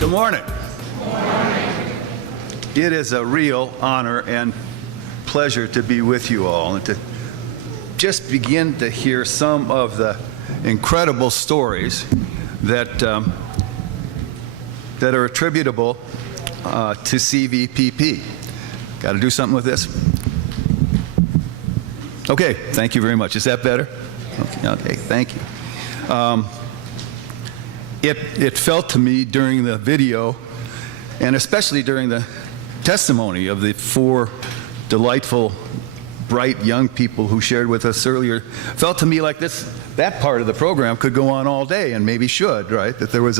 Good morning. It is a real honor and pleasure to be with you all and to just begin to hear some of the incredible stories that that are attributable to CVPP. Got to do something with this? Okay, thank you very much. Is that better? Okay, thank you. It felt to me during the video, and especially during the testimony of the four delightful, bright young people who shared with us earlier, felt to me like that part of the program could go on all day, and maybe should, right? That there was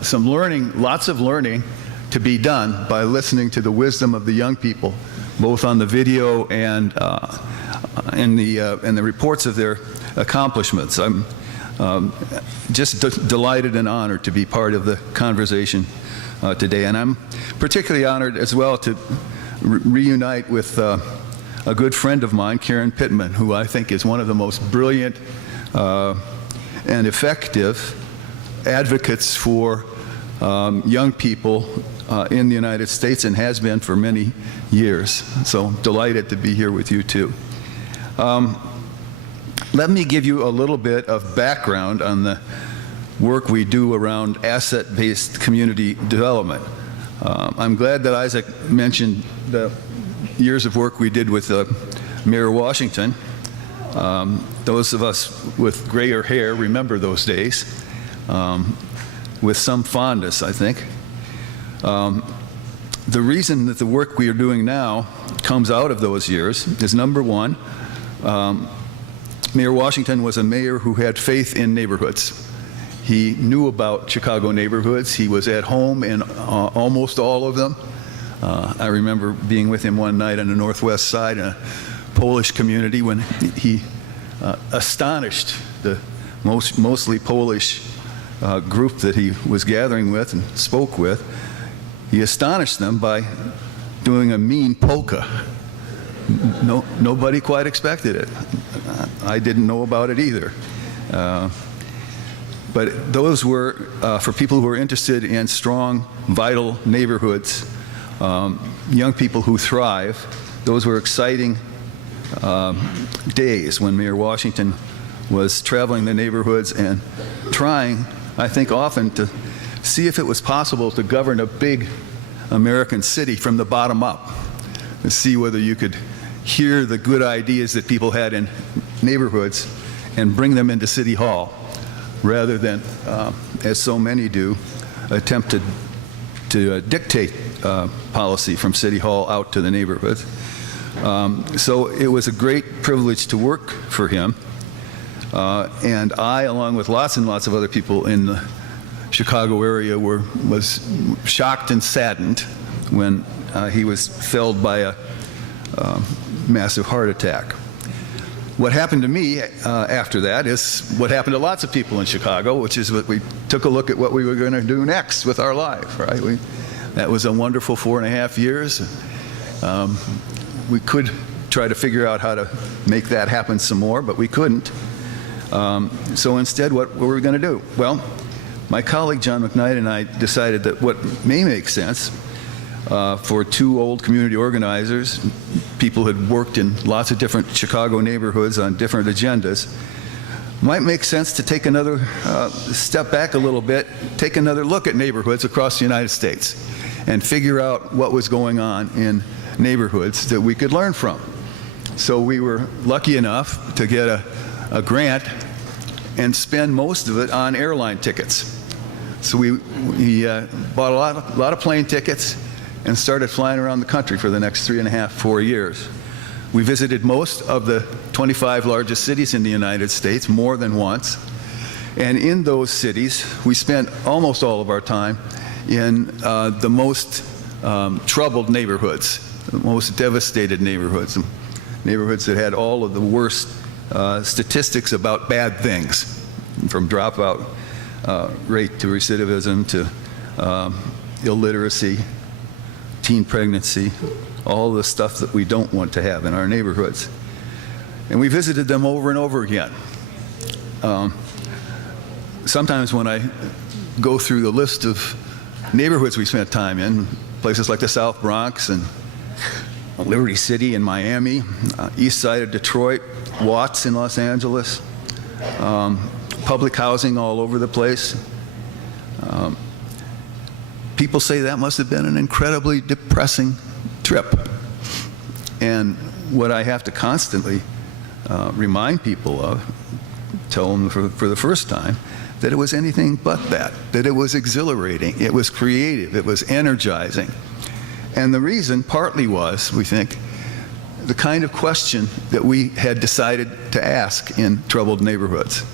some learning, lots of learning to be done by listening to the wisdom of the young people, both on the video and in the reports of their accomplishments. I'm just delighted and honored to be part of the conversation today, and I'm particularly honored as well to reunite with a good friend of mine, Karen Pittman, who I think is one of the most brilliant and effective advocates for young people in the United States, and has been for many years. So delighted to be here with you too. Let me give you a little bit of background on the work we do around asset-based community development. I'm glad that Isaac mentioned the years of work we did with Mayor Washington. Those of us with grayer hair remember those days with some fondness, I think. The reason that the work we are doing now comes out of those years is, number one, Mayor Washington was a mayor who had faith in neighborhoods. He knew about Chicago neighborhoods. He was at home in almost all of them. I remember being with him one night on the Northwest Side in a Polish community when he astonished the mostly Polish group that he was gathering with and spoke with. He astonished them by doing a mean polka. Nobody quite expected it. I didn't know about it either. But those were, for people who are interested in strong, vital neighborhoods, young people who thrive, those were exciting days when Mayor Washington was traveling the neighborhoods and trying, I think often, to see if it was possible to govern a big American city from the bottom up, to see whether you could hear the good ideas that people had in neighborhoods and bring them into City Hall, rather than, as so many do, attempt to dictate policy from City Hall out to the neighborhoods. So it was a great privilege to work for him. And I, along with lots and lots of other people in the Chicago area, was shocked and saddened when he was felled by a massive heart attack. What happened to me after that is what happened to lots of people in Chicago, which is what we took a look at what we were going to do next with our life, right? That was a wonderful 4.5 years. We could try to figure out how to make that happen some more, but we couldn't. So instead, what were we going to do? Well, my colleague John McKnight and I decided that what may make sense for two old community organizers, people who had worked in lots of different Chicago neighborhoods on different agendas, might make sense to take another step back a little bit, take another look at neighborhoods across the United States, and figure out what was going on in neighborhoods that we could learn from. So we were lucky enough to get a grant and spend most of it on airline tickets. So we bought a lot of plane tickets and started flying around the country for the next 3.5, 4 years. We visited most of the 25 largest cities in the United States more than once. And in those cities, we spent almost all of our time in the most troubled neighborhoods, the most devastated neighborhoods, neighborhoods that had all of the worst statistics about bad things, from dropout rate to recidivism to illiteracy, teen pregnancy, all the stuff that we don't want to have in our neighborhoods. And we visited them over and over again. Sometimes when I go through the list of neighborhoods we spent time in, places like the South Bronx and Liberty City in Miami, east side of Detroit, Watts in Los Angeles, public housing all over the place. People say that must have been an incredibly depressing trip. And what I have to constantly remind people of, tell them for the first time, that it was anything but that it was exhilarating, it was creative, it was energizing. And the reason partly was, we think, the kind of question that we had decided to ask in troubled neighborhoods.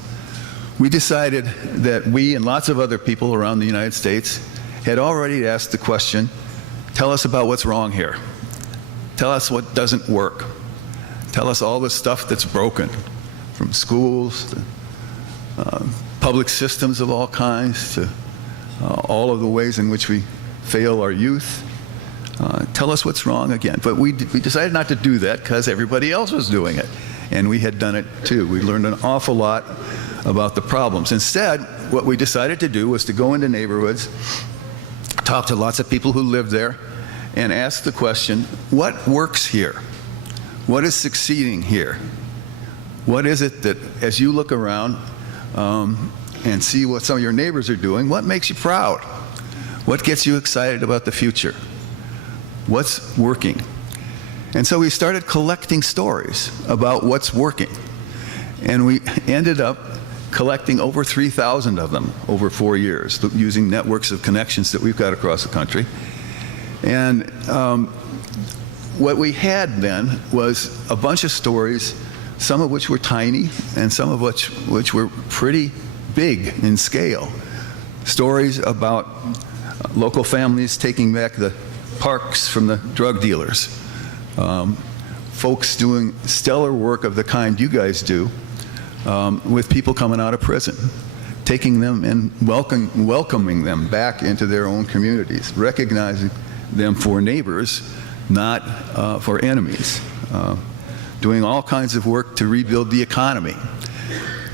We decided that we and lots of other people around the United States had already asked the question, tell us about what's wrong here. Tell us what doesn't work. Tell us all the stuff that's broken, from schools to public systems of all kinds to all of the ways in which we fail our youth. Tell us what's wrong again. But we decided not to do that because everybody else was doing it. And we had done it too. We learned an awful lot about the problems. Instead, what we decided to do was to go into neighborhoods, talk to lots of people who live there, and ask the question, what works here? What is succeeding here? What is it that, as you look around and see what some of your neighbors are doing, what makes you proud? What gets you excited about the future? What's working? And so we started collecting stories about what's working. And we ended up collecting over 3,000 of them over 4 years, using networks of connections that we've got across the country. And what we had then was a bunch of stories, some of which were tiny and some of which were pretty big in scale. Stories about local families taking back the parks from the drug dealers. Folks doing stellar work of the kind you guys do with people coming out of prison, taking them and welcoming them back into their own communities, recognizing them for neighbors, not for enemies. Doing all kinds of work to rebuild the economy,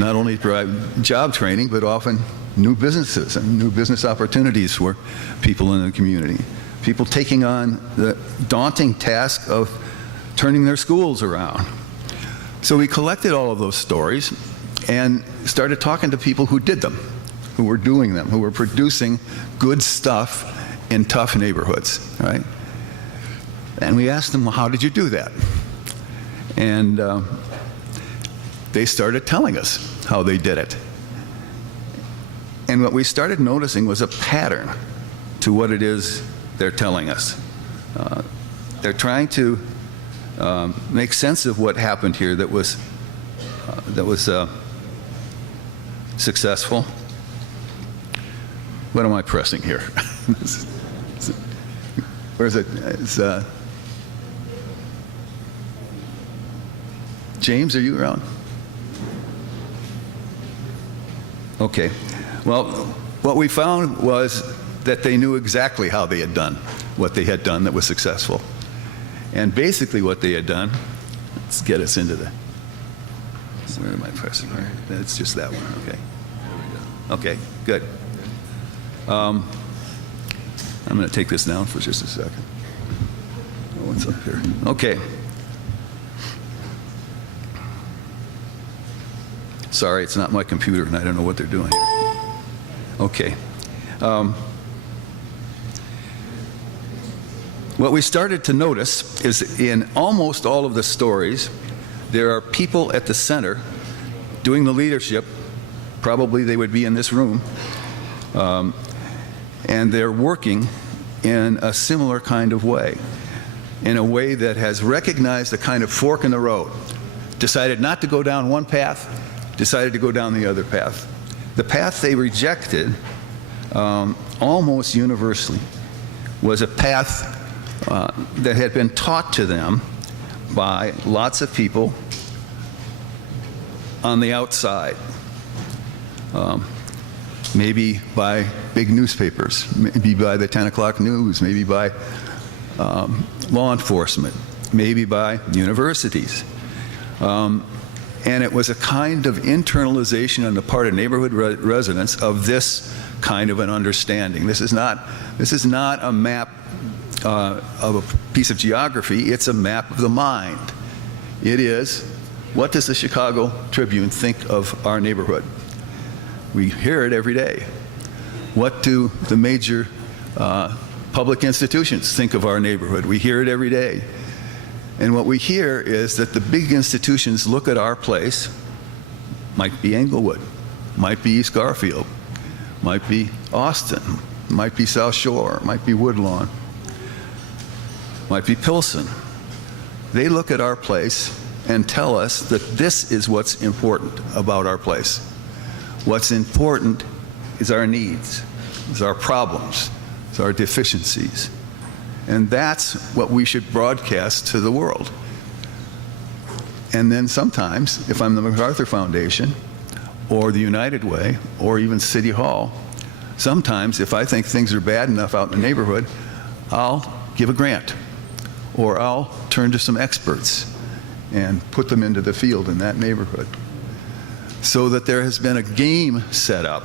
not only provide job training, but often new businesses and new business opportunities for people in the community. People taking on the daunting task of turning their schools around. So we collected all of those stories and started talking to people who did them, who were doing them, who were producing good stuff in tough neighborhoods, right? And we asked them, well, how did you do that? And they started telling us how they did it. And what we started noticing was a pattern to what it is they're telling us. They're trying to make sense of what happened here that was successful. What am I pressing here? Where is it? It's, James, are you around? Okay. Well, what we found was that they knew exactly how they had done what they had done that was successful. And basically what they had done, let's get us into the, where am I pressing here? It's just that one, okay. There we go. Okay, good. I'm going to take this down for just a second. Oh, what's up here? Okay. Sorry, it's not my computer and I don't know what they're doing here. Okay. What we started to notice is in almost all of the stories, there are people at the center doing the leadership. Probably they would be in this room. And they're working in a similar kind of way, in a way that has recognized a kind of fork in the road, decided not to go down one path, decided to go down the other path. The path they rejected almost universally was a path that had been taught to them by lots of people on the outside. Maybe by big newspapers, maybe by the 10 o'clock news, maybe by law enforcement, maybe by universities. And it was a kind of internalization on the part of neighborhood residents of this kind of an understanding. This is not a map of a piece of geography. It's a map of the mind. It is, what does the Chicago Tribune think of our neighborhood? We hear it every day. What do the major public institutions think of our neighborhood? We hear it every day. And what we hear is that the big institutions look at our place, might be Englewood, might be East Garfield, might be Austin, might be South Shore, might be Woodlawn, might be Pilsen. They look at our place and tell us that this is what's important about our place. What's important is our needs, is our problems, is our deficiencies. And that's what we should broadcast to the world. And then sometimes, if I'm the MacArthur Foundation, or the United Way, or even City Hall, sometimes if I think things are bad enough out in the neighborhood, I'll give a grant, or I'll turn to some experts and put them into the field in that neighborhood. So that there has been a game set up,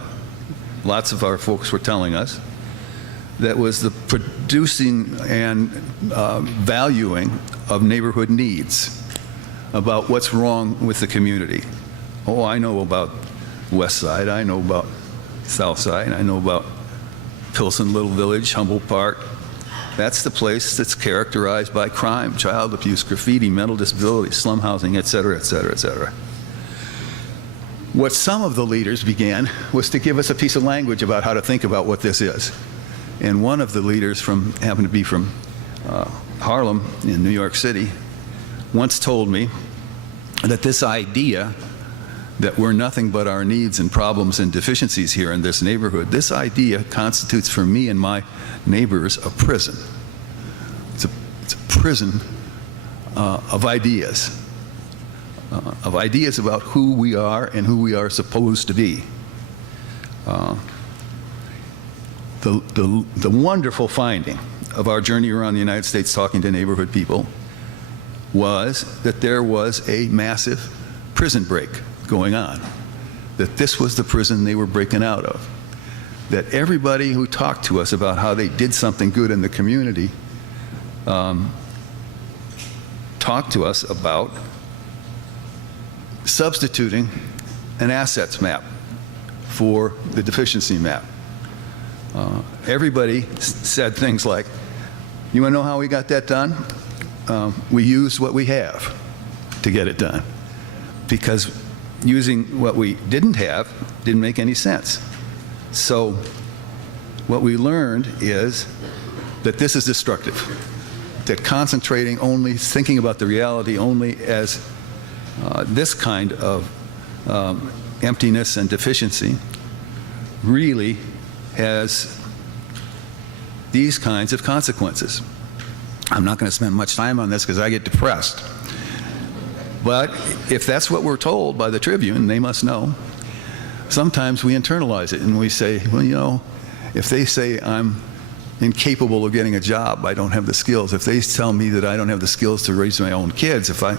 lots of our folks were telling us, that was the producing and valuing of neighborhood needs, about what's wrong with the community. Oh, I know about West Side, I know about South Side, I know about Pilsen Little Village, Humboldt Park. That's the place that's characterized by crime, child abuse, graffiti, mental disability, slum housing, et cetera, et cetera, et cetera. What some of the leaders began was to give us a piece of language about how to think about what this is. And one of the leaders happened to be from Harlem in New York City, once told me that this idea that we're nothing but our needs and problems and deficiencies here in this neighborhood, this idea constitutes for me and my neighbors a prison. It's a prison of ideas about who we are and who we are supposed to be. The wonderful finding of our journey around the United States talking to neighborhood people was that there was a massive prison break going on, that this was the prison they were breaking out of, that everybody who talked to us about how they did something good in the community talked to us about substituting an assets map for the deficiency map. Everybody said things like, you want to know how we got that done? We used what we have to get it done, because using what we didn't have didn't make any sense. So what we learned is that this is destructive, that concentrating only, thinking about the reality only as this kind of emptiness and deficiency really has these kinds of consequences. I'm not going to spend much time on this because I get depressed. But if that's what we're told by the Tribune, they must know. Sometimes we internalize it and we say, well, you know, if they say I'm incapable of getting a job, I don't have the skills. If they tell me that I don't have the skills to raise my own kids, if I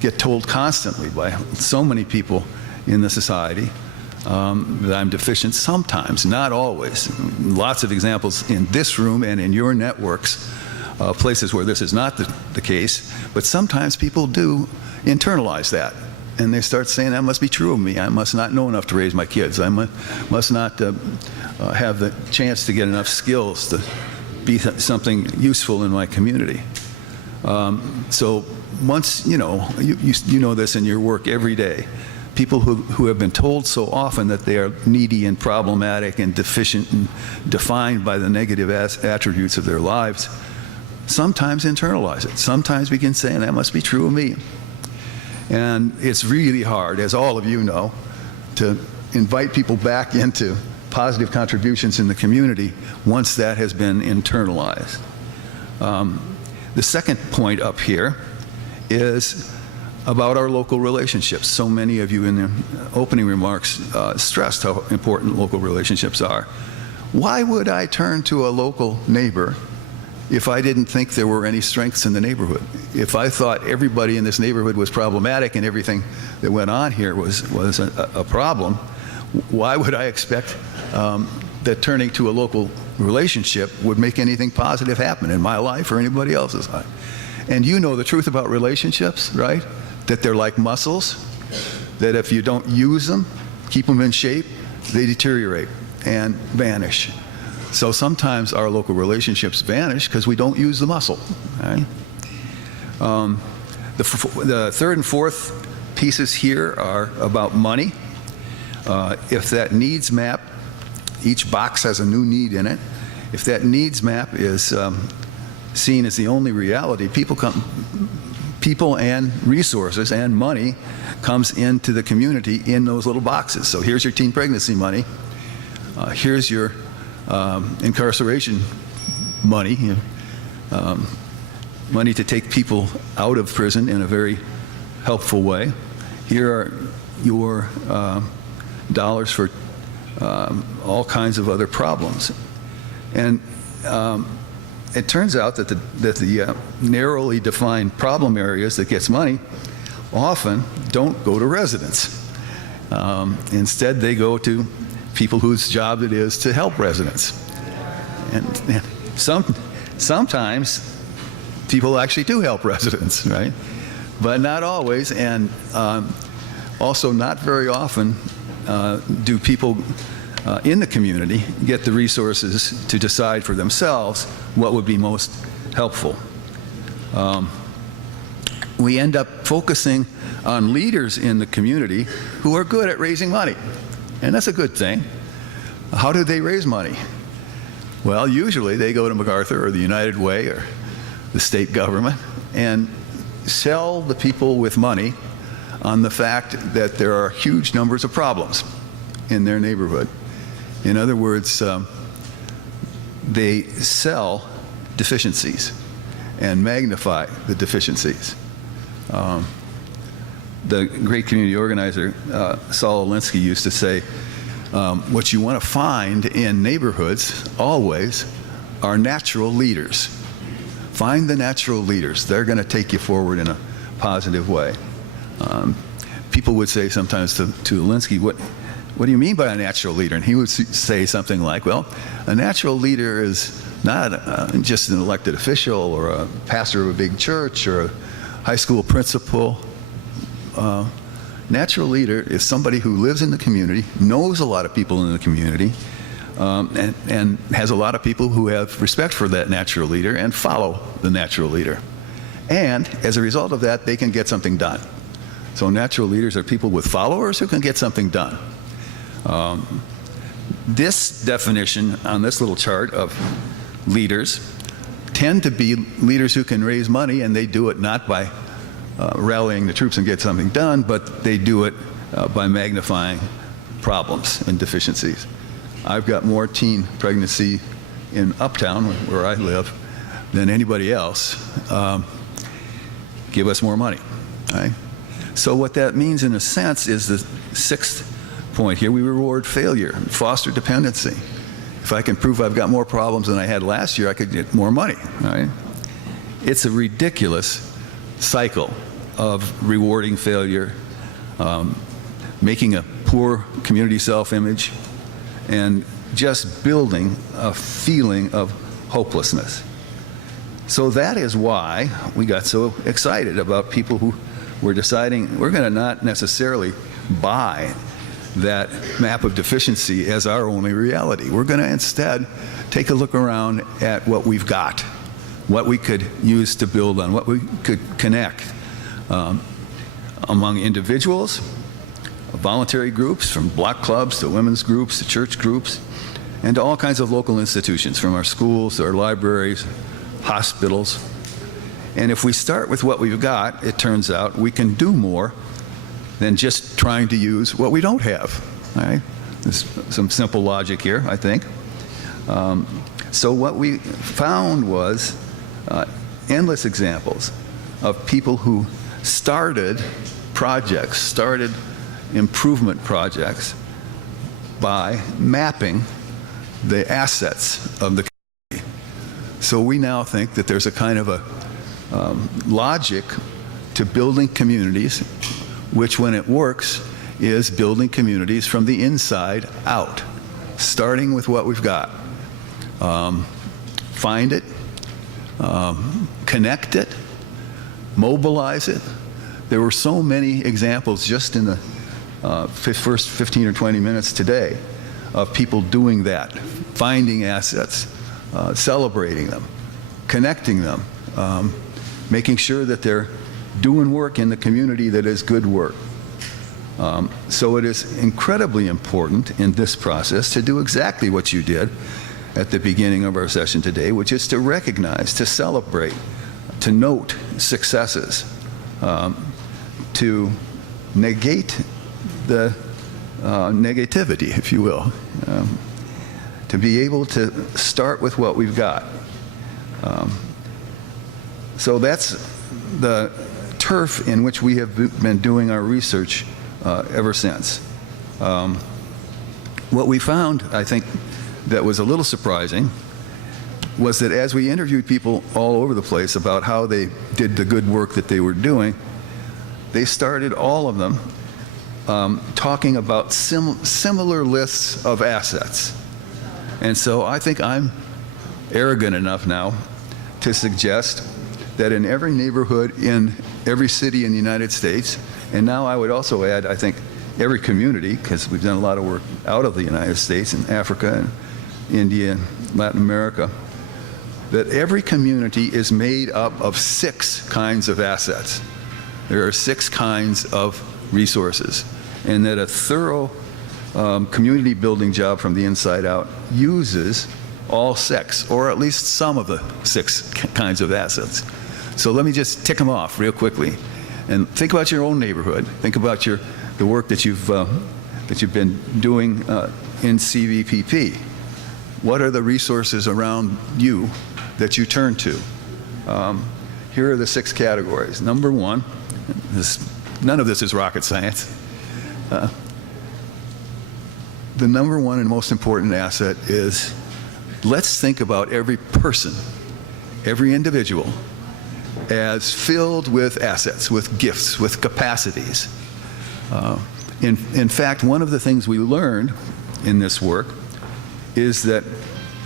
get told constantly by so many people in the society that I'm deficient, sometimes, not always. Lots of examples in this room and in your networks, places where this is not the case, but sometimes people do internalize that. And they start saying, that must be true of me. I must not know enough to raise my kids. I must not have the chance to get enough skills to be something useful in my community. So once, you know this in your work every day, people who have been told so often that they are needy and problematic and deficient and defined by the negative attributes of their lives, sometimes internalize it. Sometimes begin saying, that must be true of me. And it's really hard, as all of you know, to invite people back into positive contributions in the community once that has been internalized. The second point up here is about our local relationships. So many of you in the opening remarks stressed how important local relationships are. Why would I turn to a local neighbor if I didn't think there were any strengths in the neighborhood. If I thought everybody in this neighborhood was problematic and everything that went on here was a problem, why would I expect that turning to a local relationship would make anything positive happen in my life or anybody else's life? And you know the truth about relationships, right? That they're like muscles, that if you don't use them, keep them in shape, they deteriorate and vanish. So sometimes our local relationships vanish because we don't use the muscle. Right? The third and fourth pieces here are about money. If that needs map, each box has a new need in it. If that needs map is seen as the only reality, people and resources and money comes into the community in those little boxes. So here's your teen pregnancy money. Here's your incarceration money, money to take people out of prison in a very helpful way. Here are your dollars for all kinds of other problems. And it turns out that the narrowly defined problem areas that gets money often don't go to residents. Instead, they go to people whose job it is to help residents. And sometimes people actually do help residents, right? But not always, and also not very often do people in the community get the resources to decide for themselves what would be most helpful. We end up focusing on leaders in the community who are good at raising money. And that's a good thing. How do they raise money? Well, usually they go to MacArthur or the United Way or the state government and sell the people with money on the fact that there are huge numbers of problems in their neighborhood. In other words, they sell deficiencies and magnify the deficiencies. The great community organizer, Saul Alinsky, used to say, what you want to find in neighborhoods always are natural leaders. Find the natural leaders. They're going to take you forward in a positive way. People would say sometimes to Alinsky, what do you mean by a natural leader? And he would say something like, well, a natural leader is not just an elected official or a pastor of a big church or a high school principal. Natural leader is somebody who lives in the community, knows a lot of people in the community, and has a lot of people who have respect for that natural leader and follow the natural leader. And as a result of that, they can get something done. So natural leaders are people with followers who can get something done. This definition on this little chart of leaders tend to be leaders who can raise money, and they do it not by rallying the troops and get something done, but they do it by magnifying problems and deficiencies. I've got more teen pregnancy in Uptown, where I live, than anybody else. Give us more money, right? So what that means in a sense is the sixth point here. We reward failure, foster dependency. If I can prove I've got more problems than I had last year, I could get more money, right? It's a ridiculous cycle of rewarding failure, making a poor community self-image, and just building a feeling of hopelessness. So that is why we got so excited about people who were deciding we're going to not necessarily buy that map of deficiency as our only reality. We're going to instead take a look around at what we've got, what we could use to build on, what we could connect among individuals, voluntary groups, from block clubs to women's groups to church groups, and to all kinds of local institutions, from our schools to our libraries, hospitals. And if we start with what we've got, it turns out we can do more than just trying to use what we don't have. All right? There's some simple logic here, I think. So what we found was endless examples of people who started projects, started improvement projects by mapping the assets of the community. So we now think that there's a kind of a logic to building communities, which when it works is building communities from the inside out, starting with what we've got. Find it, connect it, mobilize it. There were so many examples just in the first 15 or 20 minutes today of people doing that, finding assets, celebrating them, connecting them, making sure that they're doing work in the community that is good work. So it is incredibly important in this process to do exactly what you did at the beginning of our session today, which is to recognize, to celebrate, to note successes, to negate the negativity, if you will, to be able to start with what we've got. So that's the turf in which we have been doing our research ever since. What we found, I think, that was a little surprising was that as we interviewed people all over the place about how they did the good work that they were doing, they started, all of them, talking about similar lists of assets. And so I think I'm arrogant enough now to suggest that in every neighborhood in every city in the United States, and now I would also add, I think, every community, because we've done a lot of work out of the United States, in Africa and India and Latin America, that every community is made up of 6 kinds of assets. There are 6 kinds of resources, and that a thorough community building job from the inside out uses all 6, or at least some of the 6 kinds of assets. So let me just tick them off real quickly. And think about your own neighborhood. Think about the work that you've been doing in CVPP. What are the resources around you that you turn to? Here are the 6 categories. Number 1, none of this is rocket science. The number 1 and most important asset is, let's think about every person, every individual, as filled with assets, with gifts, with capacities. In fact, one of the things we learned in this work is that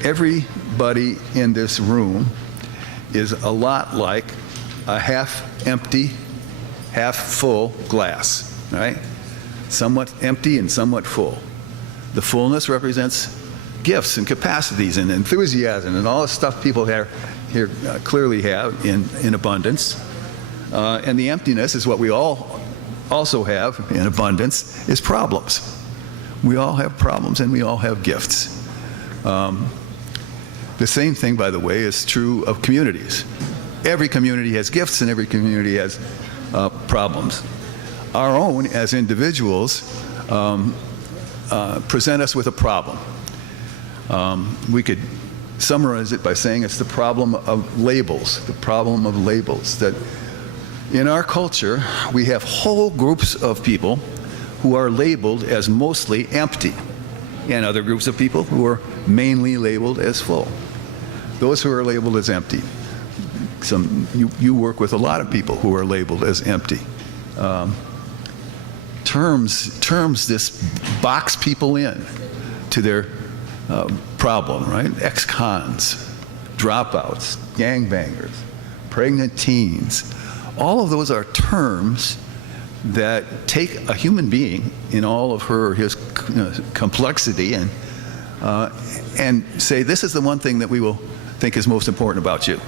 everybody in this room is a lot like a half-empty, half-full glass, right? Somewhat empty and somewhat full. The fullness represents gifts and capacities and enthusiasm and all the stuff people here clearly have in abundance. And the emptiness is what we all also have in abundance, is problems. We all have problems and we all have gifts. The same thing, by the way, is true of communities. Every community has gifts and every community has problems. Our own, as individuals, present us with a problem. We could summarize it by saying it's the problem of labels, that in our culture, we have whole groups of people who are labeled as mostly empty, and other groups of people who are mainly labeled as full. Those who are labeled as empty. You work with a lot of people who are labeled as empty. Terms this box people in to their problem, right? Ex-cons, dropouts, gangbangers, pregnant teens. All of those are terms that take a human being in all of her or his complexity and say, this is the one thing that we will think is most important about you.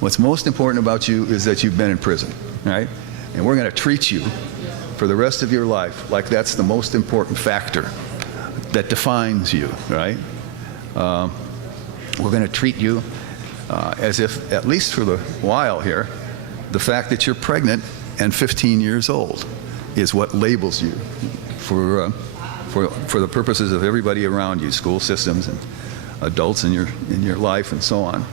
What's most important about you is that you've been in prison, right? And we're going to treat you for the rest of your life like that's the most important factor that defines you, right? We're going to treat you as if, at least for the while here, the fact that you're pregnant and 15 years old is what labels you for the purposes of everybody around you, school systems and adults in your life and so on.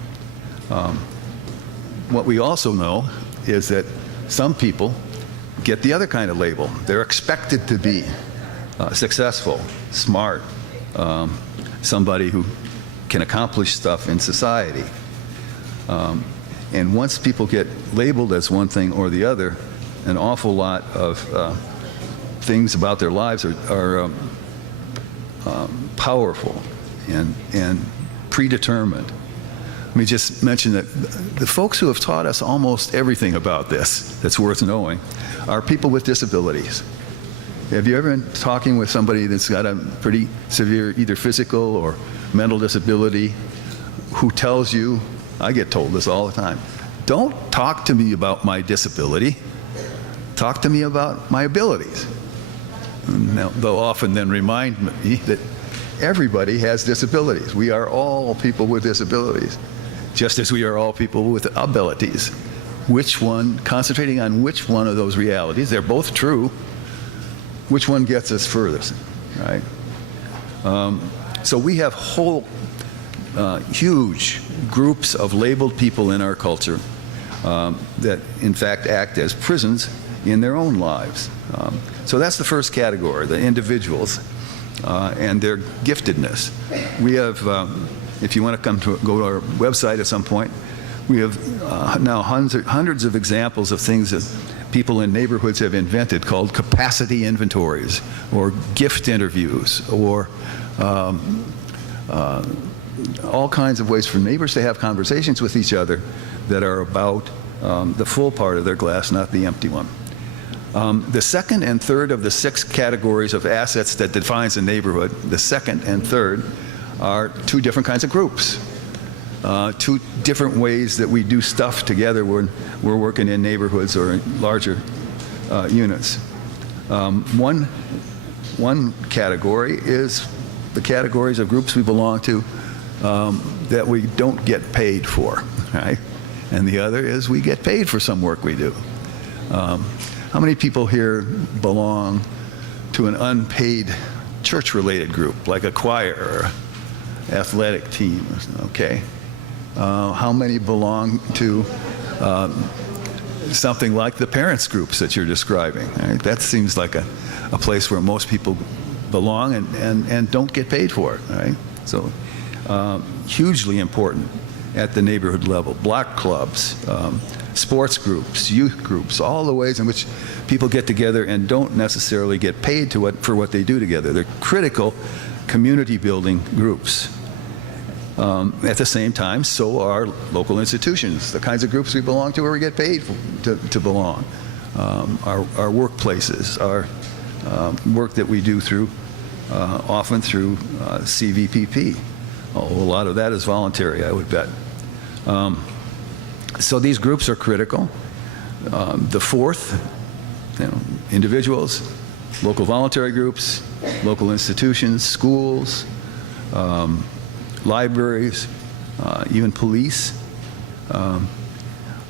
What we also know is that some people get the other kind of label. They're expected to be successful, smart, somebody who can accomplish stuff in society. And once people get labeled as one thing or the other, an awful lot of things about their lives are powerful and predetermined. Let me just mention that the folks who have taught us almost everything about this that's worth knowing are people with disabilities. Have you ever been talking with somebody that's got a pretty severe either physical or mental disability who tells you, I get told this all the time, don't talk to me about my disability, talk to me about my abilities. And they'll often then remind me that everybody has disabilities. We are all people with disabilities, just as we are all people with abilities. Which one, concentrating on which one of those realities, they're both true, which one gets us furthest, right? So we have whole huge groups of labeled people in our culture that in fact act as prisons in their own lives. So that's the first category, the individuals and their giftedness. We have, if you want to go to our website at some point, we have now hundreds of examples of things that people in neighborhoods have invented called capacity inventories or gift interviews or all kinds of ways for neighbors to have conversations with each other that are about the full part of their glass, not the empty one. The second and third of the 6 categories of assets that defines a neighborhood, the second and third, are 2 different kinds of groups. 2 different ways that we do stuff together when we're working in neighborhoods or in larger units. One category is the categories of groups we belong to that we don't get paid for, right? And the other is we get paid for some work we do. How many people here belong to an unpaid church-related group, like a choir or athletic team? Okay. How many belong to something like the parents groups that you're describing? Right? That seems like a place where most people belong and don't get paid for it, right? So hugely important at the neighborhood level. Block clubs, sports groups, youth groups, all the ways in which people get together and don't necessarily get paid for what they do together. They're critical community building groups. At the same time, so are local institutions, the kinds of groups we belong to where we get paid to belong. Our workplaces, our work that we do through, often through CVPP. A lot of that is voluntary, I would bet. So these groups are critical. The fourth, individuals, local voluntary groups, local institutions, schools, libraries, even police are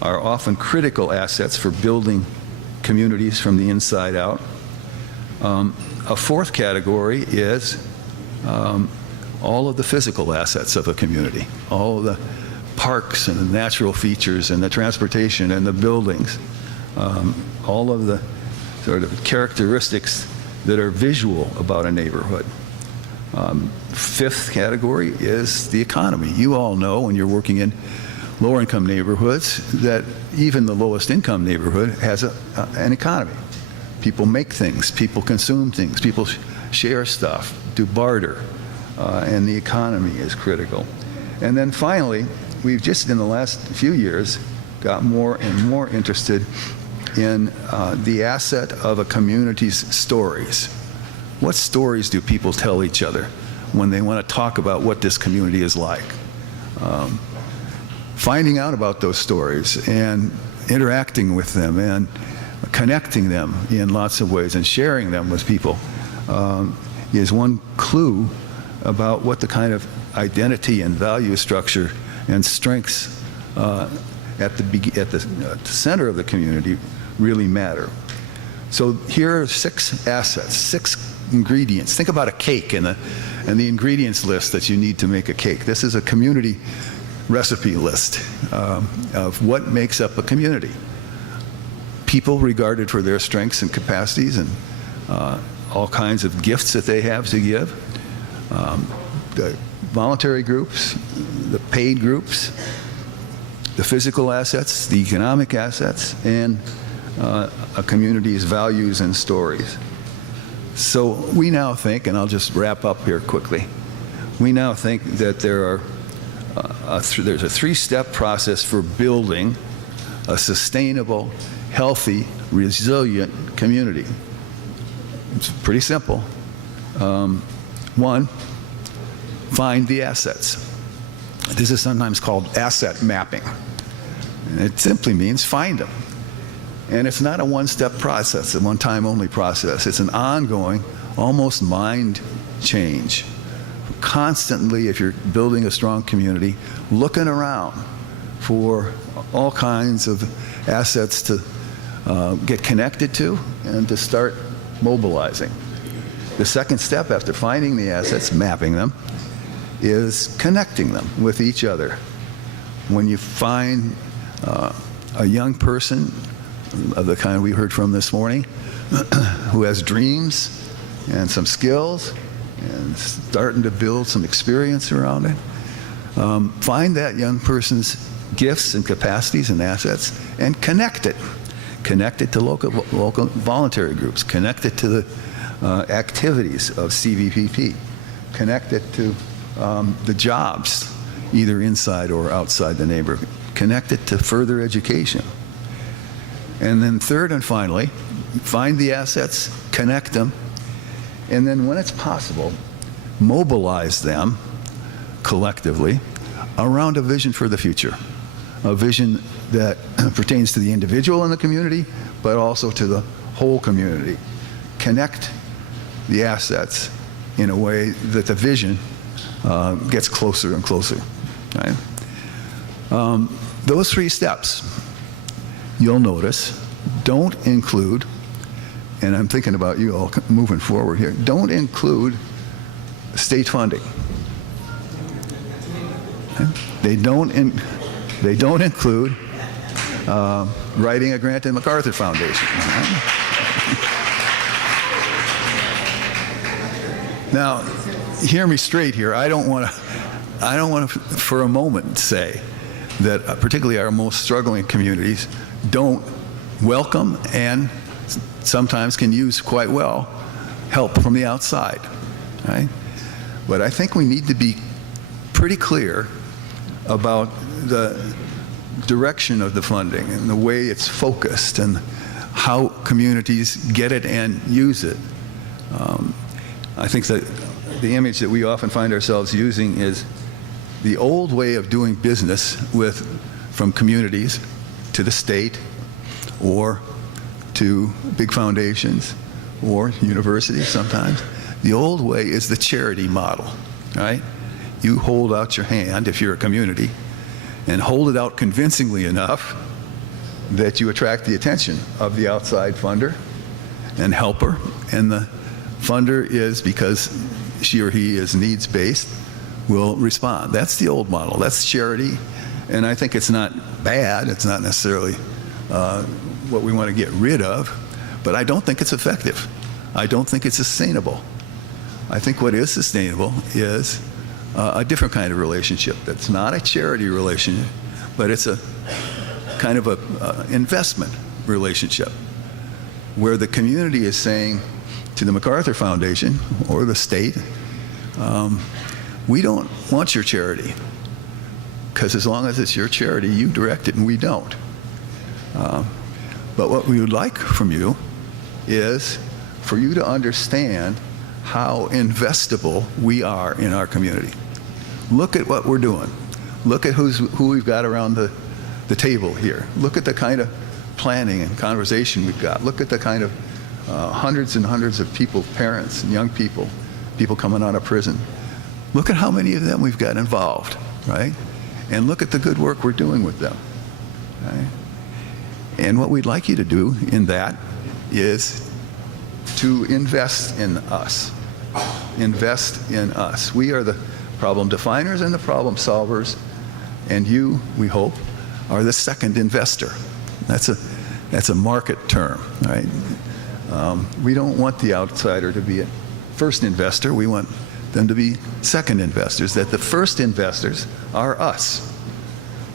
often critical assets for building communities from the inside out. A fourth category is all of the physical assets of a community, all of the parks and the natural features and the transportation and the buildings, all of the sort of characteristics that are visual about a neighborhood. Fifth category is the economy. You all know when you're working in lower income neighborhoods that even the lowest income neighborhood has an economy. People make things, people consume things, people share stuff, do barter, and the economy is critical. And then finally, we've just in the last few years got more and more interested in the asset of a community's stories. What stories do people tell each other when they want to talk about what this community is like? Finding out about those stories and interacting with them and connecting them in lots of ways and sharing them with people is one clue about what the kind of identity and value structure and strengths at the center of the community really matter. So here are 6 assets, 6 ingredients. Think about a cake and the ingredients list that you need to make a cake. This is a community recipe list of what makes up a community. People regarded for their strengths and capacities and all kinds of gifts that they have to give. The voluntary groups, the paid groups, the physical assets, the economic assets, and a community's values and stories. So we now think, and I'll just wrap up here quickly, we now think that there's a three-step process for building a sustainable, healthy, resilient community. It's pretty simple. One, find the assets. This is sometimes called asset mapping. And it simply means find them. And it's not a one-step process, a one-time only process. It's an ongoing, almost mind change. Constantly, if you're building a strong community, looking around for all kinds of assets to get connected to and to start mobilizing. The second step after finding the assets, mapping them, is connecting them with each other. When you find a young person of the kind we heard from this morning who has dreams and some skills and starting to build some experience around it, find that young person's gifts and capacities and assets and connect it. Connect it to local voluntary groups. Connect it to the activities of CVPP. Connect it to the jobs, either inside or outside the neighborhood. Connect it to further education. And then third and finally, find the assets, connect them, and then when it's possible, mobilize them collectively around a vision for the future. A vision that pertains to the individual in the community, but also to the whole community. Connect the assets in a way that the vision gets closer and closer. Right? Those three steps, you'll notice, don't include, and I'm thinking about you all moving forward here, don't include state funding. Okay? They don't include writing a grant in MacArthur Foundation. Now, hear me straight here. I don't want to for a moment say that particularly our most struggling communities don't welcome and sometimes can use quite well help from the outside. Right? But I think we need to be pretty clear about the direction of the funding and the way it's focused and how communities get it and use it. I think that the image that we often find ourselves using is the old way of doing business from communities to the state or to big foundations or universities sometimes. The old way is the charity model, right? You hold out your hand if you're a community and hold it out convincingly enough that you attract the attention of the outside funder and helper, and the funder is, because she or he is needs-based, will respond. That's the old model. That's charity, and I think it's not bad. It's not necessarily what we want to get rid of, but I don't think it's effective. I don't think it's sustainable. I think what is sustainable is a different kind of relationship that's not a charity relationship, but it's a kind of a investment relationship where the community is saying to the MacArthur Foundation or the state, we don't want your charity, because as long as it's your charity, you direct it and we don't. But what we would like from you is for you to understand how investable we are in our community. Look at what we're doing. Look at who we've got around the table here. Look at the kind of planning and conversation we've got. Look at the kind of hundreds and hundreds of people, parents and young people, people coming out of prison. Look at how many of them we've got involved, right? And look at the good work we're doing with them, right? And what we'd like you to do in that is to invest in us. Invest in us. We are the problem definers and the problem solvers, and you, we hope, are the second investor. That's a market term, right? We don't want the outsider to be a first investor. We want them to be second investors, that the first investors are us.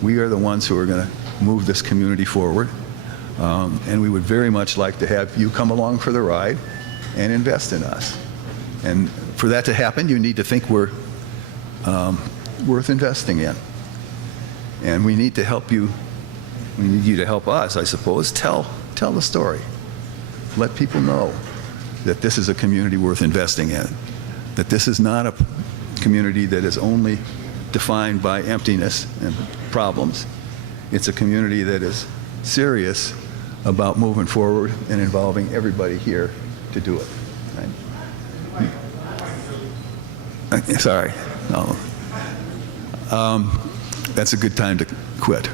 We are the ones who are going to move this community forward. And we would very much like to have you come along for the ride and invest in us. And for that to happen, you need to think we're worth investing in. And we need to help you. We need you to help us, I suppose. Tell the story. Let people know that this is a community worth investing in. That this is not a community that is only defined by emptiness and problems. It's a community that is serious about moving forward and involving everybody here to do it. Right? Sorry. No. That's a good time to quit.